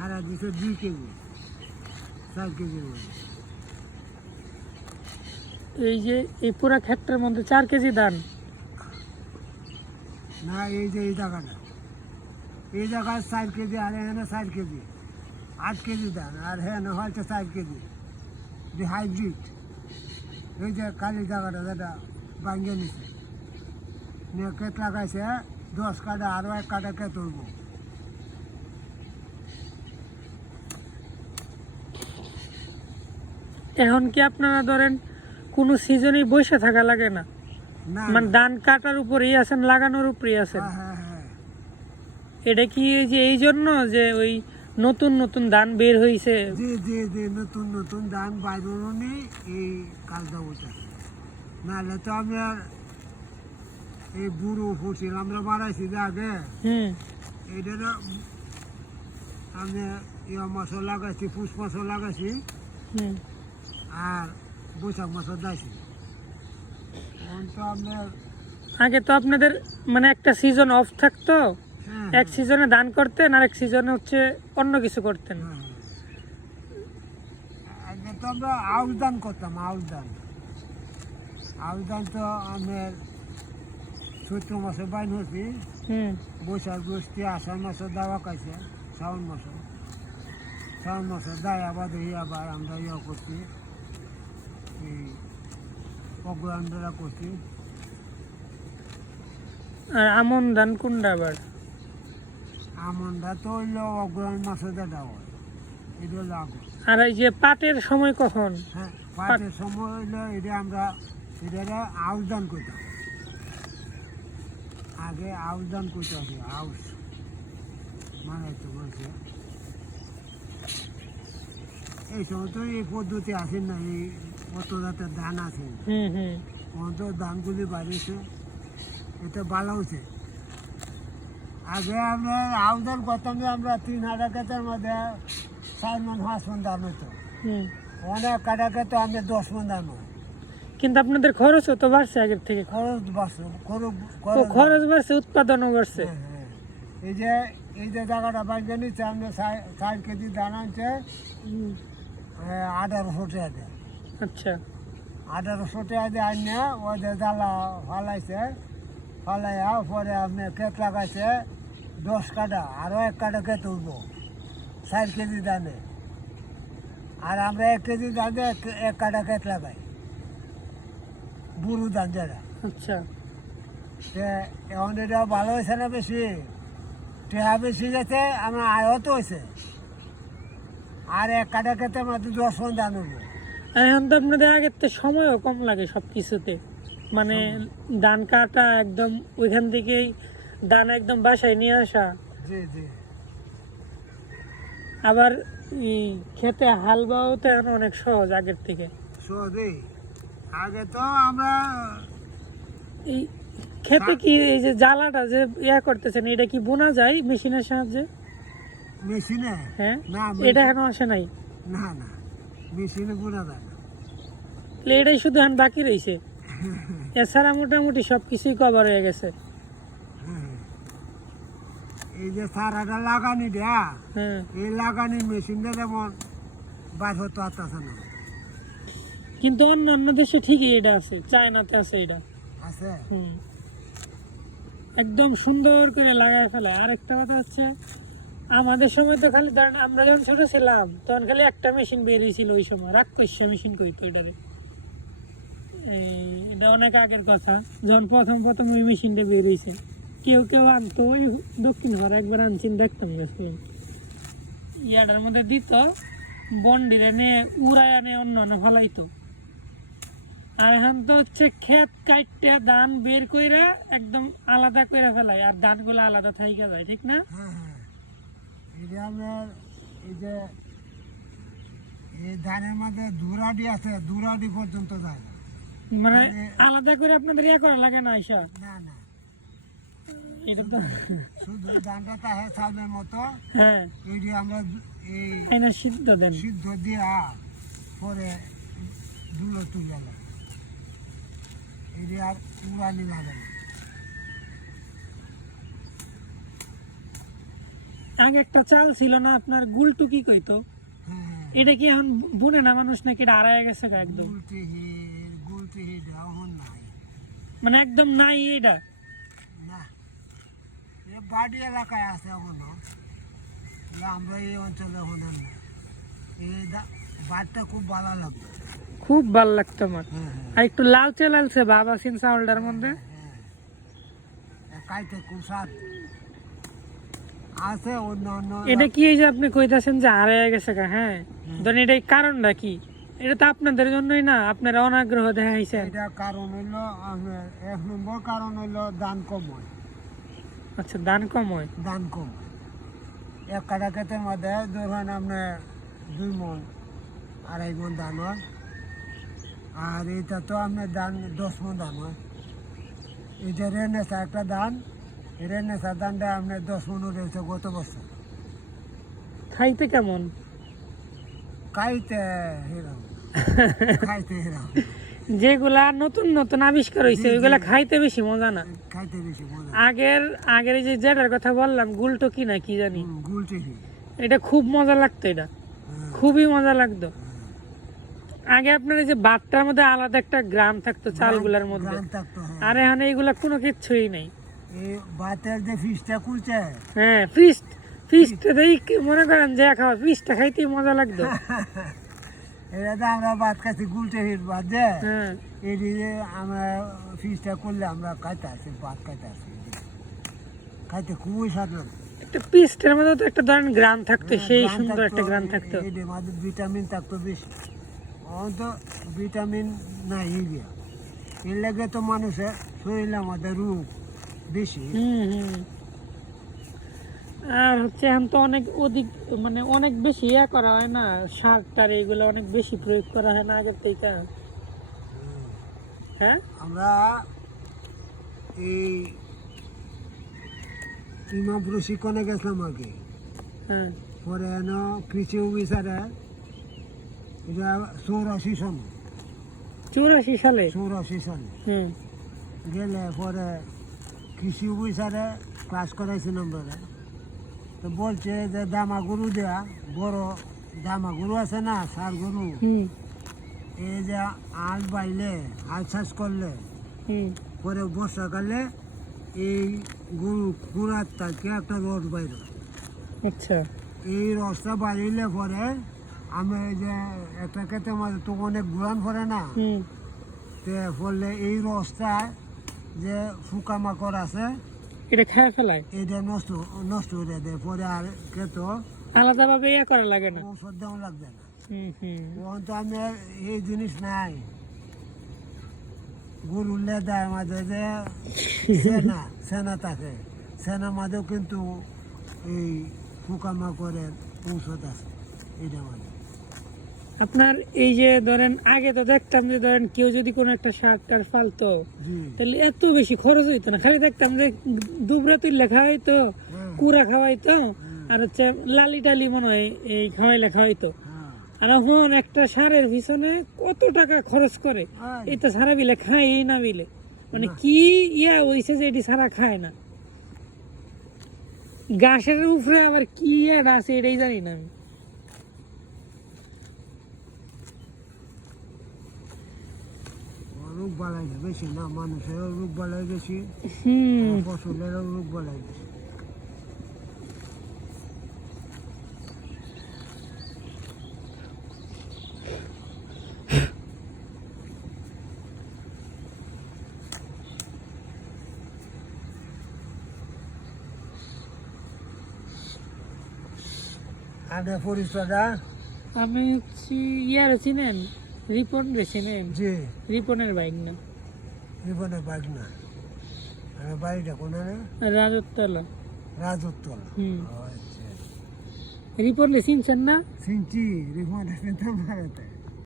হারা দিছে দুই কেজি চার মতো এই যে এই পুরা ক্ষেত্রের মধ্যে চার কেজি ধান না এই যে এই জায়গাটা। এই জায়গায় চার কেজি আর এখানে চার কেজি। আট কেজি ধান আর হ্যাঁ হয়তো চার কেজি। যে হাইব্রিড এই যে কালি জায়গাটা যেটা ভাঙ্গে নিছে। নিয়ে কেট লাগাইছে দশ কাটা আরও এক কাটা কে তুলব এখন কি আপনারা ধরেন কোনো সিজনে বসে থাকা লাগে না? মানে ধান কাটার উপরেই আছেন লাগানোর উপরেই আছেন? হ্যাঁ হ্যাঁ হ্যাঁ। এটা কি এই যে এই জন্য যে ওই নতুন নতুন ধান বের হয়েছে জি জি জি নতুন নতুন ধান বাইরনি এই কাজটা ওটা নাহলে তো আমি আর এই বুড়ো ফুসিল আমরা বাড়াইছি যে আগে। হুম। এইটার আমি ইয়া মাছও লাগাইছি পুষ মাছও লাগাইছি। হুম। আর বৈশাখ দাইছি। এখন তো আপনার আগে তো আপনাদের মানে একটা সিজন অফ থাকতো হ্যাঁ, এক সিজনে দান করতেন আর এক সিজনে হচ্ছে অন্য কিছু করতেন। হ্যাঁ। আগে তো আমরা আউশ ধান করতাম আউশ ধান আউশ ধান তো আমার চৈত্র মাসে বাইন বৈশাখ আষাঢ় মাসে দাওয়া খাইছে শ্রাবণ মাসে। শ্রাবণ মাসে দায় আবার আবার আমরা ইয়ে করছি। প্রোগ্রাম দ্বারা করছি আর আমন ধান কোনটা আবার? আমরা তো হইল অগ্রহণ মাসে দেওয়া হয় এটা হলো আর এই যে পাটের সময় কখন? হ্যাঁ পাটের সময় হইল এটা আমরা এটা আউশ দান করতাম আগে আউশ দান করতে হবে আউশ মানে তো বলছে এই সময় তো এই পদ্ধতি আছে না, এই কত জাতের ধান আছে। হুম হুম। কত ধানগুলি বাড়িয়েছে এটা ভালো আগে আমরা করতাম যে আমরা তিন হাজার ক্ষেতের মধ্যে চার মন পাঁচ মন দাম হতো অনেক কাটাকে তো আমরা দশ মন দাম হয়। কিন্তু আপনাদের খরচও তো বাড়ছে আগের থেকে। খরচ বাড়ছে খরচ খরচ বাড়ছে উৎপাদনও বাড়ছে। হ্যাঁ, হ্যাঁ। এই যে এই যে জায়গাটা বাইকে নিচ্ছে আমরা ষাট কেজি দানা আনছে আঠারোশো টাকা। আচ্ছা। আঠারোশো টাকা দিয়ে আনিয়ে যে জ্বালা ফালাইছে ফালাইয়া পরে আপনি কেট লাগাইছে দশ কাটা আরও এক কাটা কে তুলব ষাট কেজি দানে আর আমরা এক কেজি দানে এক- কাটা কেট লাগাই বুড়ো ধান যেটা আচ্ছা। এখন এটা ভালো হয়েছে না বেশি? টেহা বেশি গেছে আমার আয়ও তো হয়েছে। আর এক কাটা খেতে মাত্র দশ মন দান হব এখন তো আপনাদের আগের থেকে সময়ও কম লাগে সব কিছুতে মানে ধান কাটা একদম ওইখান থেকেই ধান একদম বাসায় নিয়ে আসা। জি জি। আবার খেতে হাল বাও তো এখন অনেক সহজ আগের থেকে। সৌদি আগে তো আমরা এই খেতে কি এই যে জ্বালাটা যে ইয়া করতেছেন এটা কি বোনা যায় মেশিনের সাহায্যে? মেশিনে? হ্যাঁ? এটা এখনও আসে নাই? না না। মেশিনে গুণা যায় না। তাহলে এটাই শুধু এখন বাকি রয়েছে এছাড়া মোটামুটি সব কিছুই কভার হয়ে গেছে। হ্যাঁ। এই যে সারাটা লাগানি দেয়া হ্যাঁ? এই লাগানি মেশিনটা যেমন বাইর হতে আসতেছে না। কিন্তু অন্য অন্য দেশে ঠিকই এটা আছে চায়নাতে আছে এটা। আছে। একদম সুন্দর করে লাগায় ফেলায়। আর একটা কথা হচ্ছে আমাদের সময় তো খালি ধরেন আমরা যখন ছোট ছিলাম, তখন খালি একটা মেশিন বেরিয়েছিল ওই সময় রাক্ষস মেশিন কইতো এটারে? এটা অনেক আগের কথা, যখন প্রথম প্রথম ওই মেশিনটা বেরিয়েছে কেউ কেউ আনতো, ওই দক্ষিণ হর একবার আনছেন, দেখতাম গেছে ইয়াটার মধ্যে দিত, বন্ডিরে নিয়ে উড়ায় আনে অন্য অন্য ফলাইতো। আর এখন তো হচ্ছে ক্ষেত কাটতে ধান বের কইরা একদম আলাদা কইরা ফেলায়, আর ধানগুলো আলাদা থাইকা যায়, ঠিক না? হ্যাঁ এই যে এই ধানের মধ্যে দুরাডি আছে দুরাডি পর্যন্ত যায় না। মানে আলাদা করে আপনাদের ইয়া করা লাগে না এইসব না না। এটা তো শুধু ধানটা তাহে চাউলের মতো। হ্যাঁ। এটি আমরা এই সিদ্ধ দেন। সিদ্ধ দিয়া পরে দুলো তুলে লাগে এটি আর উড়ানি লাগে না। আগে একটা চাল ছিল না আপনার গুলটু কি কইতো? হ্যাঁ এটা কি এখন বুনে না মানুষ নাকি এটা হারায় গেছে গা একদম? গুলটি হির গুলটি হির এখন নাই। মানে একদম নাই এটা? না। এ বাড়ি এলাকায় আছে এখনও। না, আমরা এই অঞ্চলে এখন আর নাই। এই দা- বাড়িটা খুব ভালো লাগবে খুব ভালো লাগতো আমার। হ্যাঁ হ্যাঁ আর একটু লালচে লালচে ভাব আছেন চাউলটার মধ্যে। হ্যাঁ। খাইতে খুব স্বাদ। আছে অন্য অন্য এটা কি এই যে আপনি কইতাছেন যে হারায় গেছে গা হ্যাঁ? ধরেন এটা কারণটা কি? এটা তো আপনাদের জন্যই না আপনারা অনাগ্রহ দেখাইছেন। এটা কারণ হইল আমার এক নম্বর কারণ হইল দান কম হয় আচ্ছা দান কম হয় দান কম এক কাটা ক্ষেতের মধ্যে ধরুন আপনার দুই মন আড়াই মন ধান হয়। আর এটা তো আপনার ধান দশ মন ধান হয়। এটা রেনেসা একটা ধান রেনেসা ধানটা আপনার দশ রয়েছে গত বছর। খাইতে কেমন? খাইতে খাইতে যেগুলা নতুন নতুন আবিষ্কার হয়েছে ওইগুলা খাইতে বেশি মজা না? খাইতে বেশি মজা আগের আগের এই যে যেটার কথা বললাম গুলটো কি না কি জানি? গুলটি। এটা খুব মজা লাগতো এটা। খুবই মজা লাগতো। আগে আপনার এই যে বাটটার মধ্যে আলাদা একটা গ্রাম থাকতো চালগুলার মধ্যে। হ্যাঁ। আর এখানে এইগুলা কোনো কিচ্ছুই নেই। ভাতের যে ফিসটা খুলছে হ্যাঁ ফিস্ট ফিস্টটা দেই মনে করেন যে খাওয়া ফিস্টটা খাইতেই মজা লাগতো। এটা তো আমরা ভাত খাচ্ছি গুলটে হিট ভাত যে। হ্যাঁ। এটি যে আমরা ফিসটা করলে আমরা খাইতে আসি ভাত খাইতে আসি। খাইতে খুবই স্বাদ লাগে। একটা পিস্টের মধ্যে তো একটা ধরেন গ্রাম থাকতো সেই সুন্দর একটা গ্রাম থাকতো। এটির মধ্যে ভিটামিন থাকতো বেশি। এখন ভিটামিন নাই ইউরিয়া এর লাগে তো মানুষের শরীরের মধ্যে রোগ। বেশি। হুম হুম। আর হচ্ছে এখন তো অনেক অধিক মানে অনেক বেশি ইয়া করা হয় না সার টার এগুলো অনেক বেশি প্রয়োগ করা হয় না আগের থেকে। হ্যাঁ? আমরা এই ইমাম প্রশিক্ষণে গেছিলাম আগে হ্যাঁ। পরে এন কৃষি অফিসারে এটা চৌরাশি সন। চুরাশি সালে? চৌরাশি হুম। গেলে পরে কৃষি অফিসারে ক্লাস করাইছি নম্বরে তো বলছে যে দামা গরু দেয়া বড় দামা গরু আছে না সার গরু। এই যে আল বাইলে আল চাষ করলে পরে বর্ষাকালে এই গরু কুড়ার থেকে একটা রস বাইর। আচ্ছা। এই রসটা বাড়িলে পরে আমি এই যে একটা ক্ষেত্রে মাঝে তো অনেক গুড়ান পড়ে না। তে ফলে এই রসটা যে পোকামাকড় আছে এটা খায় ফেলায়? এটা নষ্ট নষ্ট করে দেয় পরে আর খেত। আলাদাভাবে ইয়া করা লাগে না। ঔষধ দেওয়া লাগবে না। হুম হুম। তখন তো আমি এই জিনিস নাই। গরুর লেদার মাঝে যে সেনা সেনা থাকে। সেনার মাঝেও কিন্তু এই পোকামাকড়ের ঔষধ আছে। এটা মাঝে আপনার এই যে ধরেন আগে তো দেখতাম যে ধরেন কেউ যদি কোনো একটা সার টার ফালতো তাহলে এত বেশি খরচ হইতো না। খালি দেখতাম যে দুবরা তুললে খাওয়াইতো হ্যাঁ। কুড়া খাওয়াইতো আর হচ্ছে লালি টালি মনে হয় এই খাওয়াইলে খাওয়াইতো। হ্যাঁ। আর এখন একটা সারের পিছনে কত টাকা খরচ করে। এই তো সারা বিলে খায় না বিলে। মানে কি ইয়া হইছে যে এটি সারা খায় না? গাছের উপরে আবার কি একটা আছে এটাই জানি না আমি। রোগ বালাই বেশি না মানুষেরও রোগ বালাই বেশি ফসলেরও রোগ বালাই বেশি আগে পরিচয়টা? আমি হচ্ছি ইয়ার চিনেন রিপন রে চিনেন জি। রিপনের বাইক না। রিপনের বাইক না। আর বাড়িটা কোনারে? রাজতলা রাজোত্তলা। হুম। আচ্ছা। রিপন রে না? সিনচি রিপন পেতাম ভারতে